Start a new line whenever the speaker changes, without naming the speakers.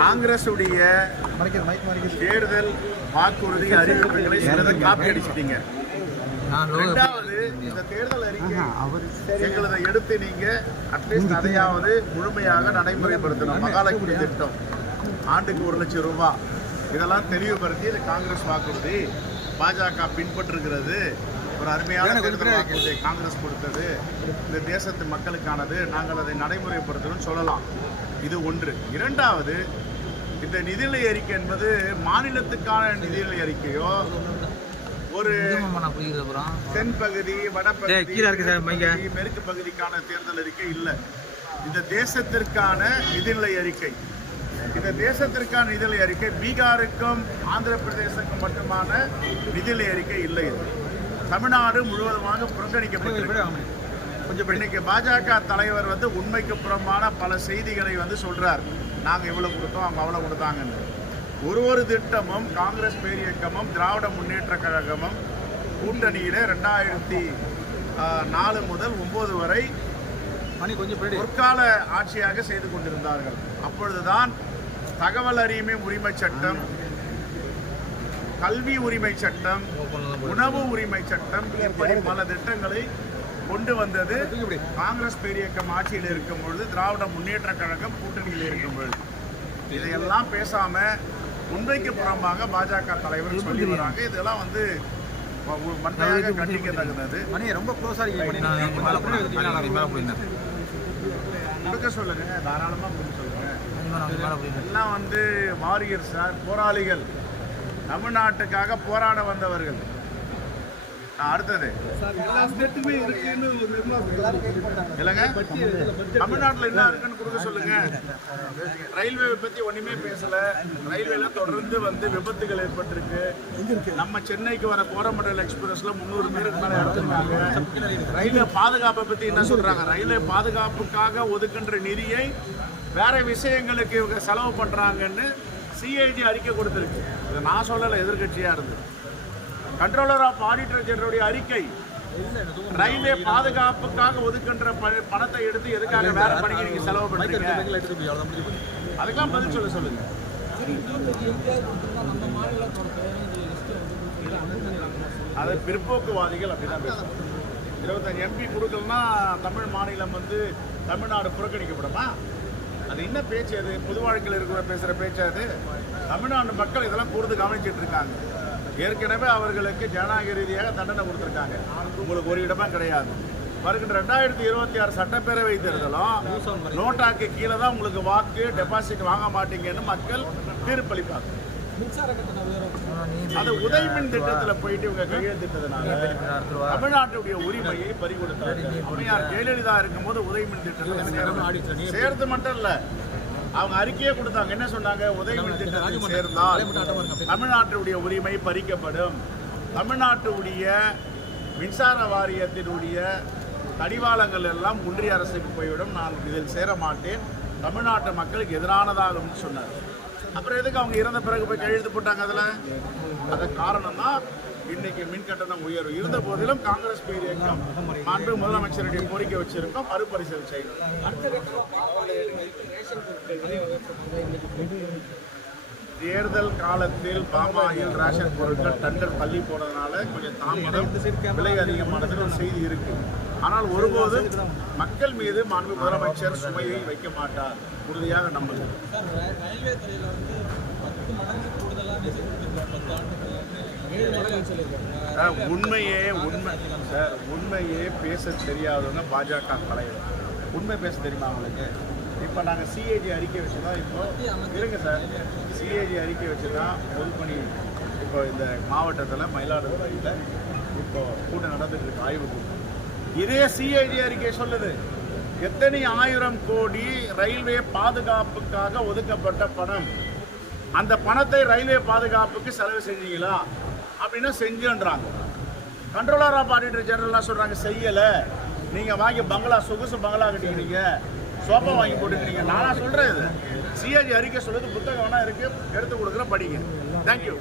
காங்கிரஸ் உடைய தேர்தல் வாக்குறுதி அறிவிப்புகளை சிலதை காப்பி அடிச்சிட்டீங்க. ரெண்டாவது இந்த தேர்தல் அறிக்கை எங்களதை எடுத்து நீங்க அட்லீஸ்ட் அதையாவது முழுமையாக நடைமுறைப்படுத்தணும். மகாலட்சுமி திட்டம். ஆண்டுக்கு ஒரு லட்சம் ரூபாய். இதெல்லாம் தெளிவுபடுத்தி இது காங்கிரஸ் வாக்குறுதி பாஜக பின்பற்றுகிறது. ஒரு அருமையான தேர்தல் வாக்குறுதியை காங்கிரஸ் கொடுத்தது. இந்த தேசத்து மக்களுக்கானது. நாங்கள் அதை நடைமுறைப்படுத்தணும்னு சொல்லலாம். இது ஒன்று. இரண்டாவது இந்த நிதிநிலை அறிக்கை என்பது மாநிலத்துக்கான நிதிநிலை அறிக்கையோ ஒரு
நான் புரியுது அப்புறம்
தென் பகுதி
டேய்,
வடபகுதி
கீழ இருக்கு சார், மைக்க.
தெற்கு பகுதி, மேற்கு பகுதிக்கான தேர்தல் அறிக்கை இல்லை. இந்த தேசத்திற்கான நிதிநிலை அறிக்கை. இந்த தேசத்திற்கான நிதிநிலை அறிக்கை பீகாருக்கும் ஆந்திர பிரதேசத்துக்கும் மட்டுமான நிதிநிலை அறிக்கை இல்லை இது. தமிழ்நாடு முழுவதுமாக புறக்கணிக்கப்பட்டிருக்கு. கொஞ்சம் இன்னைக்கு பாஜக தலைவர் வந்து உண்மைக்கு புறம்பான பல செய்திகளை வந்து சொல்றார். நாங்க இவ்வளவு கொடுத்தோம் அவங்க அவ்வளவு கொடுத்தாங்கன்னு. ஒரு ஒரு திட்டமும் காங்கிரஸ் பேரியக்கமும் திராவிட முன்னேற்ற கழகமும் கூட்டணியில ரெண்டாயிரத்தி நாலு முதல் ஒன்பது வரை
மணி கொஞ்சம்
பொற்கால ஆட்சியாக செய்து கொண்டிருந்தார்கள். அப்பொழுதுதான் தகவல் அறியுமை உரிமை சட்டம் கல்வி உரிமை சட்டம் உணவு உரிமை சட்டம் இப்படி பல திட்டங்களை கொண்டு வந்தது. காங்கிரஸ் பேரியக்கம் ஆட்சியில் இருக்கும் பொழுது திராவிட முன்னேற்ற கழகம் கூட்டணியில் இருக்கும் பொழுது. இதையெல்லாம் பேசாம உண்மைக்கு புறம்பாக பாஜக தலைவர் சொல்லி வராங்க. இதெல்லாம் வந்து மண்டையாக கண்டிக்க தகுந்தது
மணி ரொம்ப க்ளோஸா இருக்கீங்க
கொடுக்க சொல்லுங்க. தாராளமா கொடுக்க சொல்லுங்க. எல்லாம் வந்து வாரியர் சார் போராளிகள். தமிழ்நாட்டுக்காக போராட வந்தவர்கள். அடுத்தது. இல்லைங்க தமிழ்நாட்டுல என்ன இருக்குன்னு கொடுக்க சொல்லுங்க. ரயில்வே பத்தி ஒண்ணுமே பேசல. ரயில்வேல தொடர்ந்து வந்து விபத்துகள் ஏற்பட்டிருக்கு. நம்ம சென்னைக்கு வர கோரமண்டல் எக்ஸ்பிரஸ்ல முந்நூறு பேருக்கு மேல இறந்துருக்காங்க. ரயில்வே பாதுகாப்பை பத்தி என்ன சொல்றாங்க? ரயில்வே பாதுகாப்புக்காக ஒதுக்குன்ற நிதியை வேற விஷயங்களுக்கு இவங்க செலவு பண்றாங்கன்னு சிஐடி அறிக்கை கொடுத்துருக்கு. இதை நான் சொல்லல எதிர்க்கட்சியா இருந்து. கண்ட்ரோலர் ஆஃப் ஆடிட்டர் ஜெனரலுடைய அறிக்கை. ரயில்வே பாதுகாப்புக்காக ஒதுக்கின்ற பணத்தை எடுத்து எதுக்காக வேற பணிக்கு நீங்க செலவு பண்றீங்க? அதுக்கெல்லாம் பதில் சொல்ல சொல்லுங்க அது பிற்போக்குவாதிகள் அப்படிதான் பேசுறாங்க இருபத்தஞ்சு எம்பி கொடுக்கலன்னா தமிழ் மாநிலம் வந்து தமிழ்நாடு புறக்கணிக்கப்படுமா? அது என்ன பேச்சு அது? பொது வாழ்க்கையில் இருக்கிற பேசுகிற பேச்சு அது? தமிழ்நாடு மக்கள் இதெல்லாம் கூர்ந்து கவனிச்சிட்டு இருக்காங்க. ஏற்கனவே அவர்களுக்கு ஜனநாயக ரீதியாக தண்டனை கொடுத்துருக்காங்க. உங்களுக்கு ஒரு இடமா கிடையாது. வருகின்ற ரெண்டாயிரத்தி இருபத்தி ஆறு சட்டப்பேரவை தேர்தலும் நோட்டாக்கு கீழே தான் உங்களுக்கு வாக்கு டெபாசிட் வாங்க மாட்டீங்கன்னு மக்கள் தீர்ப்பளிப்பாங்க. அது உதயமின் திட்டத்துல போயிட்டு இவங்க கையெழுத்திட்டதுனால தமிழ்நாட்டுடைய உரிமையை பறிகொடுத்தாங்க அம்மையார் ஜெயலலிதா இருக்கும்போது உதயமின் திட்டத்தில் சேர்ந்து சேர்ந்து மட்டும் இல்ல அவங்க அறிக்கையே கொடுத்தாங்க. என்ன சொன்னாங்க? உதயமின் திட்டத்தில் சேர்ந்தால் தமிழ்நாட்டுடைய உரிமை பறிக்கப்படும். தமிழ்நாட்டுடைய மின்சார வாரியத்தினுடைய கடிவாளங்கள் எல்லாம் ஒன்றிய அரசுக்கு போய்விடும். நான் இதில் சேர மாட்டேன் தமிழ்நாட்டு மக்களுக்கு எதிரானதாகும்னு சொன்னார். அப்புறம் எதுக்கு அவங்க இறந்த பிறகு போய் கையெழுத்து போட்டாங்க அதில்? அது காரணம் தான் இன்னைக்கு மின் கட்டணம் உயர்வு. இருந்த போதிலும் காங்கிரஸ் பேரியக்கம் மாண்பு முதலமைச்சருடைய கோரிக்கை வச்சிருக்கோம். மறுபரிசீலனை செய்யணும். தேர்தல் காலத்தில் பாமாயில் ரேஷன் பொருட்கள் டண்டர் தள்ளி போனதுனால கொஞ்சம் தாமதம். விலை அதிகமானதுன்னு ஒரு செய்தி இருக்கு. ஆனால் ஒருபோதும் மக்கள் மீது மாண்பு முதலமைச்சர் சுமையை வைக்க மாட்டார். உறுதியாக நம்புகிறேன். உண்மையே உண்மை சார் உண்மையே பேச தெரியாதவங்க பாஜக தலைவர். உண்மை பேச தெரியுமா அவங்களுக்கு இப்போ நாங்கள் சிஏஜி அறிக்கை வச்சு தான் இப்போ இருங்க சார். சிஏஜி அறிக்கை வச்சு தான் பொதுப்பணி இப்போ இந்த மாவட்டத்தில் மயிலாடுதுறையில் இப்போ கூட்டம் நடந்துட்டு இருக்கு ஆய்வு கூட்டம். இதே சிஐடி அறிக்கை சொல்லுது. எத்தனை ஆயிரம் கோடி ரயில்வே பாதுகாப்புக்காக ஒதுக்கப்பட்ட பணம்? அந்த பணத்தை ரயில்வே பாதுகாப்புக்கு செலவு செஞ்சீங்களா? அப்படின்னா செஞ்சுன்றாங்க. கண்ட்ரோலர் ஆஃப் ஆடிட்டர் ஜெனரல்லாம் சொல்கிறாங்க செய்யலை. நீங்கள் வாங்கி பங்களா சொகுசு பங்களா கட்டிக்கிறீங்க. சோஃபா வாங்கி போட்டுக்கிறீங்க. நானாக சொல்கிறேன் இது. சிஏஜி அறிக்கை சொல்லுது புத்தகம் வேணால் இருக்கு எடுத்து கொடுக்குற படிங்க. தேங்க்யூ